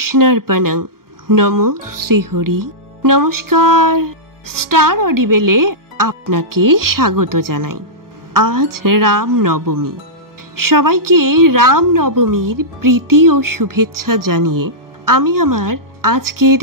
কৃষ্ণার্পণং। নমো শ্রীহরি। নমস্কার, স্টার অডিবেলে আপনাকে স্বাগত জানাই। আজ রাম নবমী। সবাইকে রাম নবমীর প্রীতি ও শুভেচ্ছা জানিয়ে আমি আমার আজকের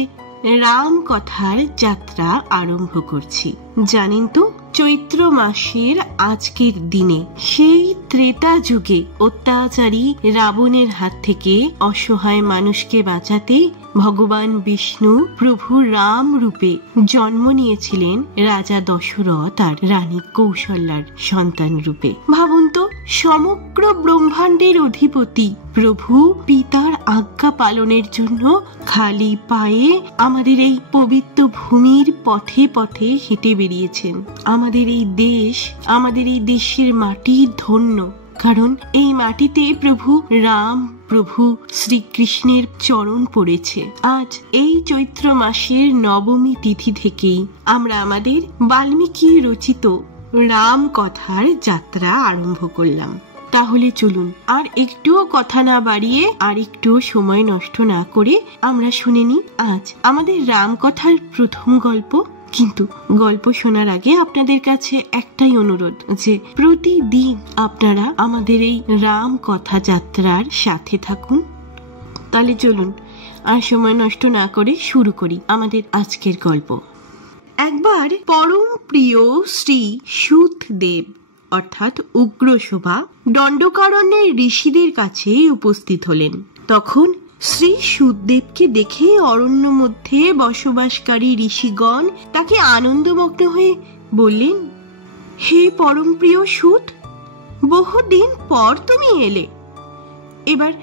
রাম কথার যাত্রা আরম্ভ করছি। জানেন তো, চৈত্র মাসের আজকের দিনে সেই ত্রেতা যুগে অত্যাচারী রাবণের হাত থেকে অসহায় মানুষকে বাঁচাতে ভগবান বিষ্ণু প্রভু রাম রূপে জন্ম নিয়েছিলেন রাজা দশরথ আর রানী কৌশল্যার সন্তান রূপে। ভাবুন তো, সমগ্র ব্রহ্মাণ্ডের অধিপতি প্রভু পিতার আজ্ঞা পালনের জন্য খালি পায়ে আমাদের এই পবিত্র ভূমির পথে পথে হেঁটে বেরিয়েছেন। আমাদের এই দেশের মাটি ধন্য, কারণ এই মাটিতে প্রভু রাম, প্রভু শ্রীকৃষ্ণের চরণ পড়েছে। আজ এই চৈত্র মাসের নবমী তিথি থেকেই আমরা আমাদের বাল্মীকি রচিত রাম কথার যাত্রা আরম্ভ করলাম। তাহলে চলুন, আর একটুও কথা না বাড়িয়ে, আর একটুও সময় নষ্ট না করে আমরা শুনে নিই আজ আমাদের রাম কথার প্রথম গল্প। কিন্তু গল্প শোনার আগে আপনাদের কাছে একটাই অনুরোধ, যে প্রতিদিন আপনারা আমাদের এই রাম কথা যাত্রার সাথে থাকুন। তাহলে চলুন, আর সময় নষ্ট না করে শুরু করি আমাদের আজকের গল্প। একবার পরম প্রিয় শ্রী সুতদেব অর্থাৎ উগ্রশোভা দণ্ডকারণ্যের ঋষিদের কাছে উপস্থিত হলেন। তখন শ্রী সুতদেবকে দেখে অরণ্য মধ্যে বসবাসকারী ঋষিগণ তাকে আনন্দমগ্ন হয়ে বললেন, হে পরম প্রিয় সুত, বহুদিন পর তুমি এলে। এবার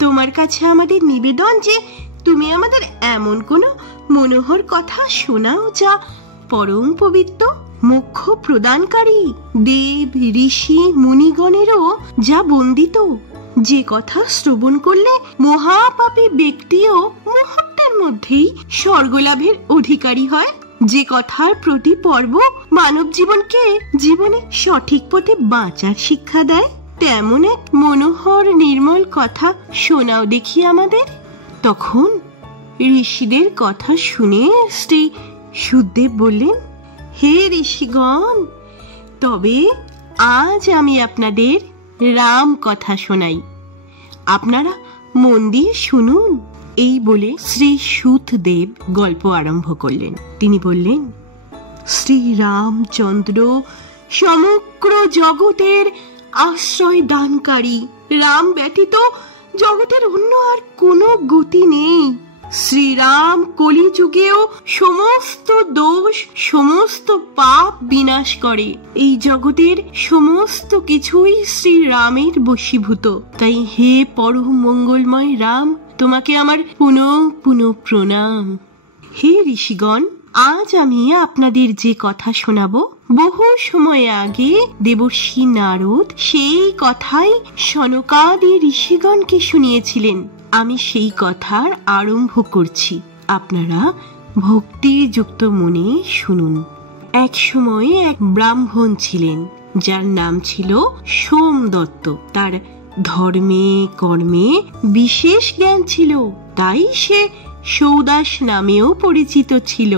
তোমার কাছে আমাদের নিবেদন যে তুমি আমাদের এমন কোনো মনোহর কথা শোনাও যা পরম পবিত্র, মোক্ষ প্রদানকারী, দেব ঋষি মুনিগণেরও যা বন্দিত, যে কথা শ্রবণ করলে মহাপাপী ব্যক্তিও মুহূর্তের মধ্যেই স্বর্গলাভের অধিকারী হয়, যে কথার প্রতি পর্ব মানব জীবনে সঠিক পথে বাঁচার শিক্ষা দেয়, তেমন এক মনোহর নির্মল কথা শোনাও দেখি আমাদের। তখন ঋষিদের কথা শুনে শ্রী সুতদেব বললেন, হে ঋষিগণ, তবে আজ আমি আপনাদের রাম কথা শোনাই, আপনারা মন দিয়ে শুনুন। এই বলে শ্রী সুতদেব গল্প আরম্ভ করলেন। তিনি বললেন, শ্রী রামচন্দ্র সমগ্র জগতের আশ্রয় দানকারী। রাম ব্যতীত জগতের অন্য আর কোনো গতি নেই। শ্রীরাম কলিযুগেও সমস্ত দোষ, সমস্ত পাপ বিনাশ করে। এই জগতের সমস্ত কিছুই শ্রীরামের বশীভূত। তাই হে পরম মঙ্গলময় রাম, তোমাকে আমার পুনঃ প্রণাম। হে ঋষিগণ, আজ আমি আপনাদের যে কথা শোনাবো, বহু সময় আগে দেবর্ষি নারদ সেই কথাই সনকাদি ঋষিগণকে শুনিয়েছিলেন। আমি সেই কথার আরম্ভ করছি, আপনারা ভক্তিযুক্ত মনে শুনুন। এক সময় এক ব্রাহ্মণ ছিলেন, যার নাম ছিল সোমদত্ত। তার ধর্মে কর্মে বিশেষ জ্ঞান ছিল, তাই সে সৌদাস নামেও পরিচিত ছিল।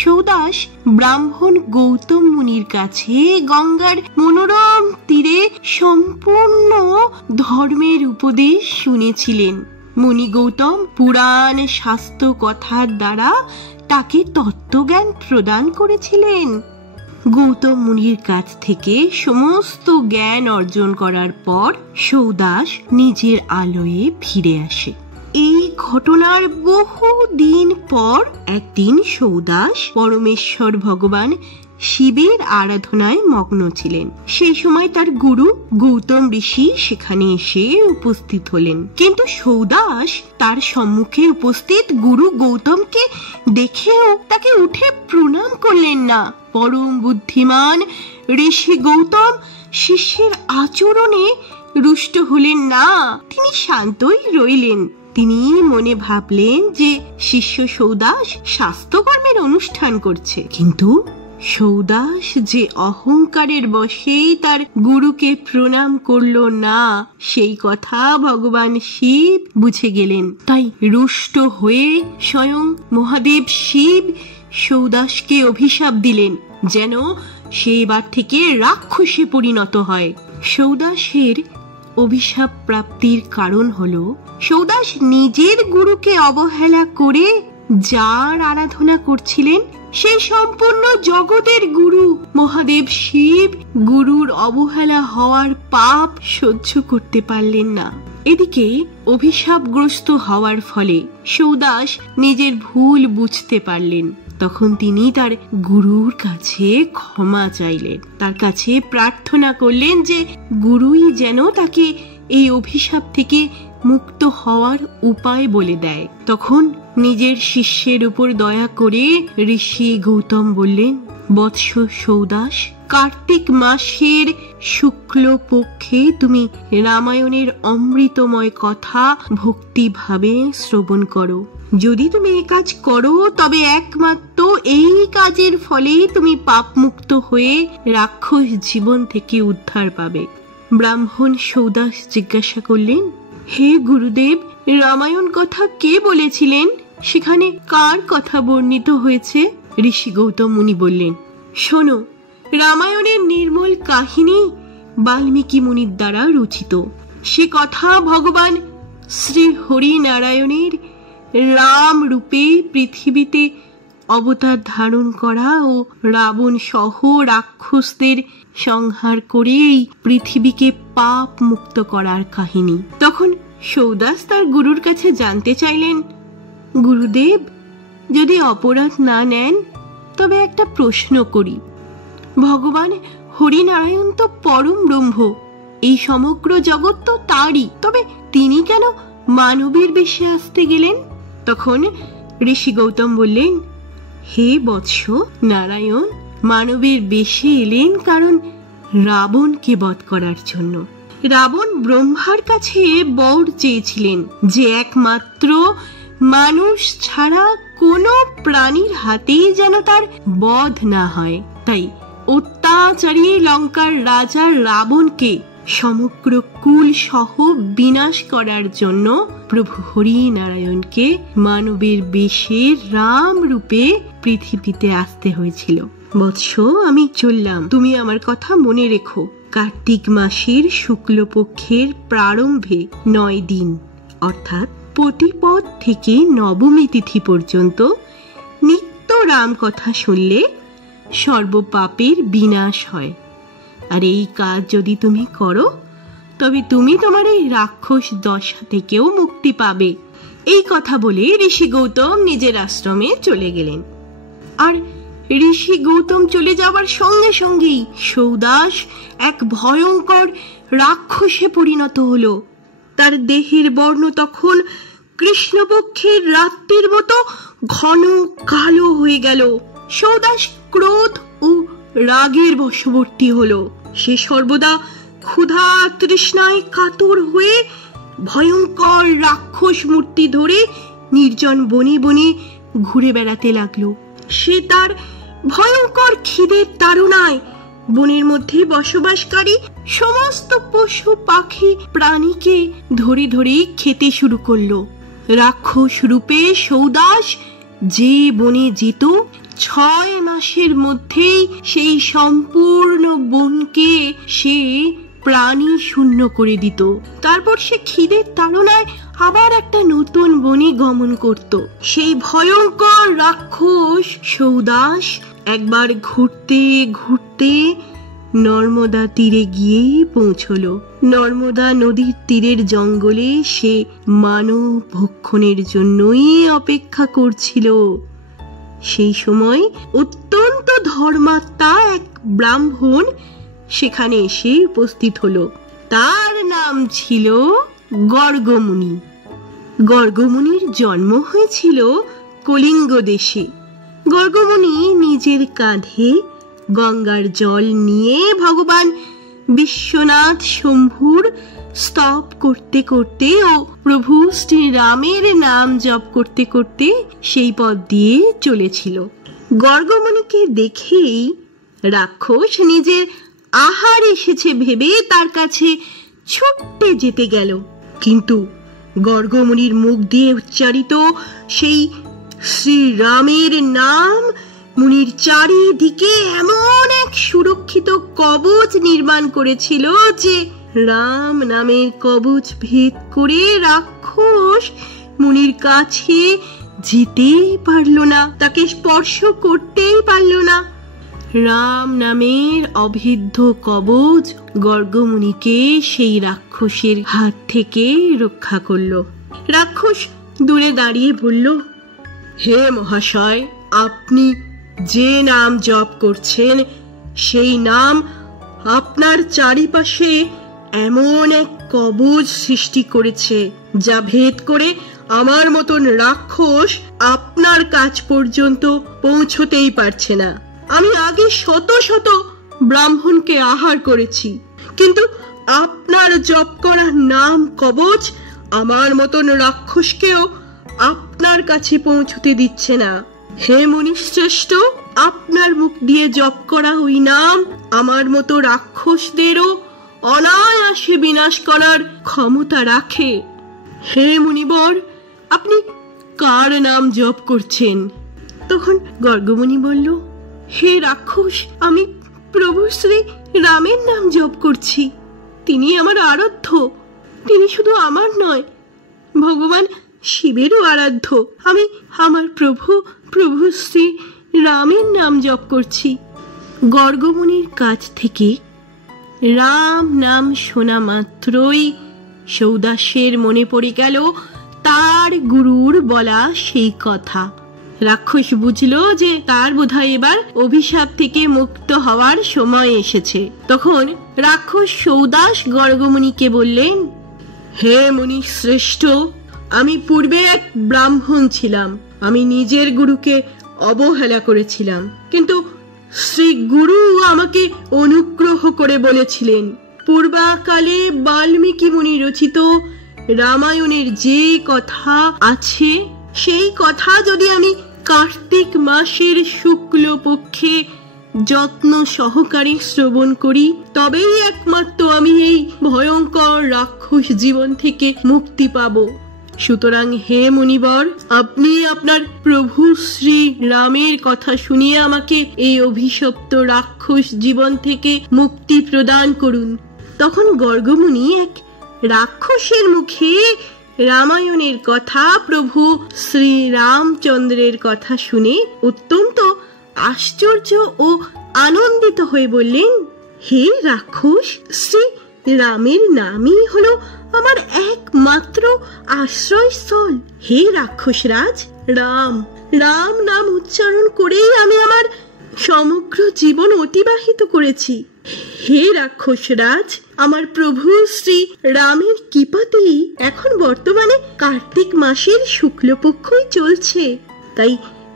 সৌদাস ব্রাহ্মণ গৌতম মুনির কাছে গঙ্গার মনোরম তীরে সম্পূর্ণ ধর্মের উপদেশ শুনেছিলেন। মুনি গৌতম পুরাণ শাস্ত্র কথার দ্বারা তাকে তত্ত্বজ্ঞান প্রদান করেছিলেন। গৌতম মুনির কাছ থেকে সমস্ত জ্ঞান অর্জন করার পর সৌদাস নিজের আলয়ে ফিরে আসে। এই ঘটনার বহু দিন পর একদিন সৌদাস পরমেশ্বর ভগবান শিবের আরাধনায় মগ্ন ছিলেন। সেই সময় তার গুরু গৌতম ঋষি সেখানে এসে উপস্থিত হলেন। কিন্তু সৌদাস তার সম্মুখে উপস্থিত গুরু গৌতমকে দেখেও তাকে উঠে প্রণাম করলেন না। পরম বুদ্ধিমান ঋষি গৌতম শিষ্যের আচরণে রুষ্ট হলেন না, তিনি শান্তই রইলেন। তিনি মনে ভাবলেন যে শিষ্য সৌদাস শাস্ত্রকর্মের অনুষ্ঠান করছে, কিন্তু সৌদাস যে অহংকারের বশেই তার গুরুকে প্রণাম করল না, সেই কথা ভগবান শিব বুঝে গেলেন। তাই রুষ্ট হয়ে স্বয়ং মহাদেব শিব সৌদাসকে অভিশাপ দিলেন যেন সে এবার থেকে রাক্ষসে পরিণত হয়। সৌদাসের অভিশাপ প্রাপ্তির কারণ হলো সৌদাস নিজের গুরুকে অবহেলা করে যার আরাধনা করছিলেন সেই সম্পূর্ণ জগতের গুরু মহাদেব শিব গুরুর অবহেলা হওয়ার পাপ সহ্য করতে পারলেন না। এদিকে অভিশাপগ্রস্ত হওয়ার ফলে সৌদাস নিজের ভুল বুঝতে পারলেন। তখন তিনি তার গুরুর কাছে ক্ষমা চাইলেন, তার কাছে প্রার্থনা করলেন যে গুরুই যেন তাকে এই অভিশাপ থেকে মুক্ত হওয়ার উপায় বলে দেয়। তখন নিজের শিষ্যের উপর দয়া করে ঋষি গৌতম বললেন, বৎস সৌদাস, কার্তিক মাসের শুক্ল পক্ষে তুমি রামায়ণের অমৃতময় কথা ভক্তিভাবে শ্রবণ করো। যদি তুমি এই কাজ করো তবে একমাত্র এই কাজের ফলেই তুমি পাপমুক্ত হয়ে রাক্ষস জীবন থেকে উদ্ধার পাবে। ব্রাহ্মণ সৌদাস জিজ্ঞাসা করলেন, হে গুরুদেব, রামায়ণ কথা কে বলেছিলেন? সেখানে কার কথা বর্ণিত হয়েছে? ঋষি গৌতম মুনি বললেন, শোনো, রামায়ণের নির্মল কাহিনী বাল্মীকি মুনির দ্বারা রচিত। সে কথা ভগবান শ্রী হরিনারায়ণের রাম রূপে পৃথিবীতে অবতার ধারণ করা ও রাবণ সহ রাক্ষসদের সংহার করে এই পৃথিবীকে পাপ মুক্ত করার কাহিনী। তখন সৌদাস তার গুরুর কাছে জানতে চাইলেন, গুরুদেব, যদি অপরাধ না নেন তবে একটা প্রশ্ন করি। ভগবান হরিনারায়ণ তো পরম ব্রহ্ম, এই সমগ্র জগৎ তো তারই, তবে তিনি কেন মানবীর বেশে আসতে গেলেন? তখন ঋষি গৌতম বললেন, হে বৎস, নারায়ণ মানবীর বেশে এলেন কারণ রাবণকে বধ করার জন্য। রাবণ ব্রহ্মার কাছে বর চেয়েছিলেন যে একমাত্র মানুষ ছাড়া কোনো প্রাণীর হাতেই যেন তার বধ না হয়। তাই অত্যাচারী লঙ্কার রাজা রাবণকে সমগ্র কুল সহ বিনাশ করার জন্য প্রভু হরিনারায়ণকে মানবের বেশে রাম রূপে পৃথিবীতে আসতে হয়েছিল। বৎস, আমি চললাম, তুমি আমার কথা মনে রেখো। কার্তিক মাসের শুক্লপক্ষের প্রারম্ভে 9 দিন অর্থাৎ প্রতিপদ থেকে নবমী তিথি পর্যন্ত নিত্য রাম কথা শুনলে সর্বপাপের বিনাশ হয়। আর এই কাজ যদি তুমি করো তবে তুমি তোমার এই রাক্ষস দশা থেকেও মুক্তি পাবে। এই কথা বলে ঋষি গৌতম নিজের আশ্রমে চলে গেলেন। আর ঋষি গৌতম চলে যাওয়ার সঙ্গে সঙ্গেই সৌদাস এক ভয়ঙ্কর রাক্ষসে পরিণত হলো। তার দেহের বর্ণ তখন কৃষ্ণপক্ষের রাত্রির মতো ঘন কালো হয়ে গেল। সৌদাস ক্রোধ ও রাগের বশবর্তী হলো। সে সর্বদা ক্ষুধা তৃষ্ণায় কাতর হয়ে ভয়ঙ্কর রাক্ষস মূর্তি ধরে নির্জন বনে বনে ঘুরে বেড়াতে লাগলো। সে তার ভয়ঙ্কর খিদের তাড়নায় বনের মধ্যে বসবাসকারী সমস্ত পশু পাখি প্রাণীকে ধরে ধরে খেতে শুরু করলো। রাক্ষস রূপে সৌদাস যে বনে যেত 6 মাসের মধ্যেই সেই সম্পূর্ণ বনকে সে প্রাণী শূন্য করে দিত। তারপর সে খিদের তাড়নায় আবার একটা নতুন বনে গমন করত। সেই ভয়ঙ্কর রাক্ষস সৌদাস একবার ঘুরতে ঘুরতে নর্মদা তীরে গিয়ে পৌঁছলো। নর্মদা নদীর তীরের জঙ্গলে সে মানব ভক্ষণের জন্যই অপেক্ষা করছিল। সেই সময় অত্যন্ত ধর্মাত্মা এক ব্রাহ্মণ সেখানে এসে উপস্থিত হলো। তার নাম ছিল গর্গমুনি। গর্গমুনির জন্ম হয়েছিল কলিঙ্গ দেশে। গর্গমুনি নিজের কাঁধে গঙ্গার জল নিয়ে ভগবান বিশ্বনাথ শম্ভুর স্তব করতে করতে ও প্রভু শ্রীরামের নাম জপ করতে করতে সেই পথ দিয়ে চলেছিল। গর্গমণিকে দেখেই রাক্ষস নিজের আহার এসেছে ভেবে তার কাছে ছুটে যেতে গেল, কিন্তু গর্গমণির মুখ দিয়ে উচ্চারিত সেই শ্রীরামের নাম মুনির চারিদিকে এমন এক সুরক্ষিত কবচ নির্মাণ করেছিল যে রাম নামের কবচ ভেদ করে রাক্ষস মুনির কাছে যেতেই পারল না, তাকে স্পর্শ করতেই পারল না। রাম নামের অভেদ্য কবচ গর্গমুনিকে সেই রাক্ষসের হাত থেকে রক্ষা করল। রাক্ষস দূরে দাঁড়িয়ে বলল, হে মহাশয়, আপনি যে নাম জপ করছেন সেই নাম আপনার চারিপাশে এমন এক কবচ সৃষ্টি করেছে যা ভেদ করে আমার মতন রাক্ষস আপনার কাছ পর্যন্ত পৌঁছতেই পারছে না। আমি আগে শত শত ব্রাহ্মণকে আহার করেছি, কিন্তু আপনার জপ করা নাম কবচ আমার মতন রাক্ষসকেও আপনার কাছে পৌঁছতে দিচ্ছে না। হে মুনিশ্রেষ্ঠ, আপনার মুখ দিয়ে জপ করা ওই নাম আমার মতো রাক্ষসদেরও অনায়াসে বিনাশ করার ক্ষমতা রাখে। হে মুনিবর, আপনি কার নাম জপ করছেন? তখন গর্গমুনি বলল, হে রাক্ষস, আমি প্রভু শ্রী রামের নাম জপ করছি। তিনি আমার আরাধ্য। তিনি শুধু আমার নয়, ভগবান শিবেরও আরাধ্য। আমি আমার প্রভু শ্রী রামের নাম জপ করছি। গর্গমুনির কাছ থেকে রাম নাম শোনা মাত্রই সৌদাসের মনে পড়ে গেল তার গুরুর বলা সেই কথা। রাক্ষস বুঝল যে তার বোধহয় এবার অভিশাপ থেকে মুক্ত হওয়ার সময় এসেছে। তখন রাক্ষস সৌদাস গর্গমুনিকে বললেন, হে মুনি শ্রেষ্ঠ, আমি পূর্বে এক ব্রাহ্মণ ছিলাম। আমি নিজের গুরুকে অবহেলা করেছিলাম, কিন্তু শ্রী গুরু আমাকে অনুগ্রহ করে বলেছিলেন, পূর্বাকালে বাল্মীকি মুনি রচিত রামায়ণের যে কথা আছে সেই কথা যদি আমি কার্তিক মাসের শুক্ল পক্ষে যত্ন সহকারে শ্রবণ করি, তবেই একমাত্র আমি এই ভয়ঙ্কর রাক্ষস জীবন থেকে মুক্তি পাব। সুতরাং হে মুনিবর, আপনি আপনার প্রভু শ্রী রামের কথা শুনিয়ে আমাকে এই অভিশপ্ত রাক্ষস জীবন থেকে মুক্তি প্রদান করুন। তখন গর্গমুনি এক রাক্ষসের মুখে রামায়ণের কথা, প্রভু শ্রী রামচন্দ্রের কথা শুনে অত্যন্ত আশ্চর্য ও আনন্দিত হয়ে বললেন, হে রাক্ষস, শ্রী রামের নামই হলো আমার একমাত্র আশ্রয়স্থল। হে রাক্ষসরাজ, রাম রাম নাম উচ্চারণ করেই আমি আমার সমগ্র জীবন অতিবাহিত করেছি। হে রাক্ষসরাজ, আমার প্রভু শ্রী রামের কৃপাতেই এখন বর্তমানে কার্তিক মাসের শুক্লপক্ষই চলছে। তাই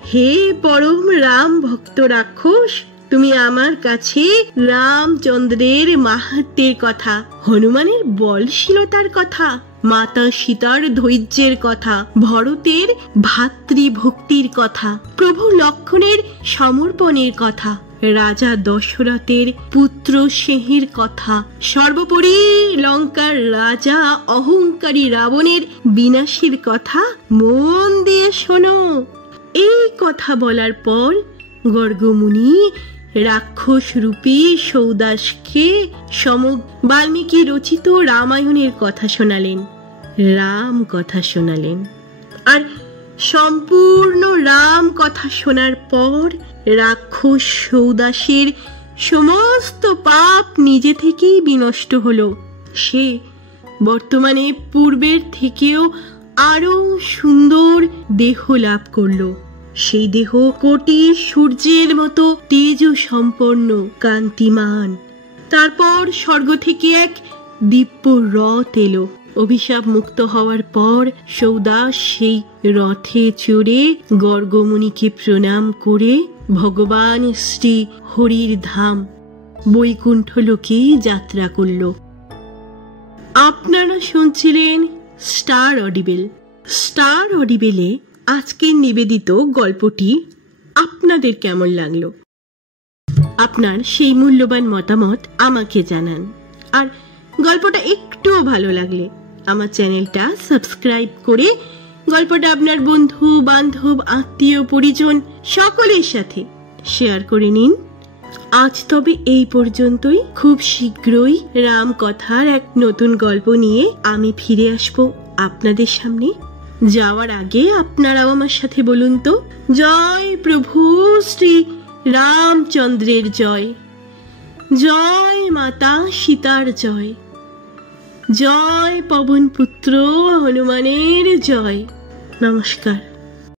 হে পরম রাম ভক্ত রাক্ষস, তুমি আমার কাছে রামচন্দ্রের মাহাত্ম্যের কথা, হনুমানের বলশীলতার কথা, মাতা সীতার ধৈর্যের কথা, ভরতের ভাতৃভক্তির কথা, প্রভু লক্ষ্মণের সমর্পণের কথা, রাজা দশরথের পুত্র সিংহের কথা, সর্বোপরি লঙ্কার রাজা অহংকারী রাবণের বিনাশের কথা মন দিয়ে শোনো। এই কথা বলার পর গর্গমুনি রাক্ষস রূপী সৌদাসকে বাল্মীকি রচিত রামায়ণের কথা শোনালেন, রাম কথা শোনালেন। আর সম্পূর্ণ রাম কথা শোনার পর রাক্ষস সৌদাসের সমস্ত পাপ নিজে থেকেই বিনষ্ট হলো। সে বর্তমানে পূর্বের থেকেও আরো সুন্দর দেহ লাভ করলো। সেই দেহ কোটি সূর্যের মতো তেজ সম্পন্ন, কান্তিমান। তারপর স্বর্গ থেকে এক দিব্য রথ এলো। অভিশাপ মুক্ত হওয়ার পর সৌদাস সেই রথে চড়ে গর্গমুনিকে প্রণাম করে ভগবান শ্রী হরির ধাম বৈকুণ্ঠ লোকে যাত্রা করল। আপনারা শুনছিলেন স্টার অডিবেল। স্টার অডিবেলে আজকের নিবেদিত গল্পটি আপনাদের কেমন লাগলো? আপনার সেই মূল্যবান মতামত আমাকে জানান। আর গল্পটা একটুও ভালো লাগলে আমার চ্যানেলটা সাবস্ক্রাইব করে গল্পটা আপনার বন্ধু বান্ধব আত্মীয় পরিজন সকলের সাথে শেয়ার করে নিন। আজ তবে এই পর্যন্তই। খুব শীঘ্রই রাম কথার এক নতুন গল্প নিয়ে আমি ফিরে আসব আপনাদের সামনে। যাওয়ার আগে আপনারাও আমার সাথে বলুন তো, জয় প্রভু শ্রী রামচন্দ্রের জয়, জয় মাতা সীতার জয়, জয় পবন পুত্র হনুমানের জয়। নমস্কার।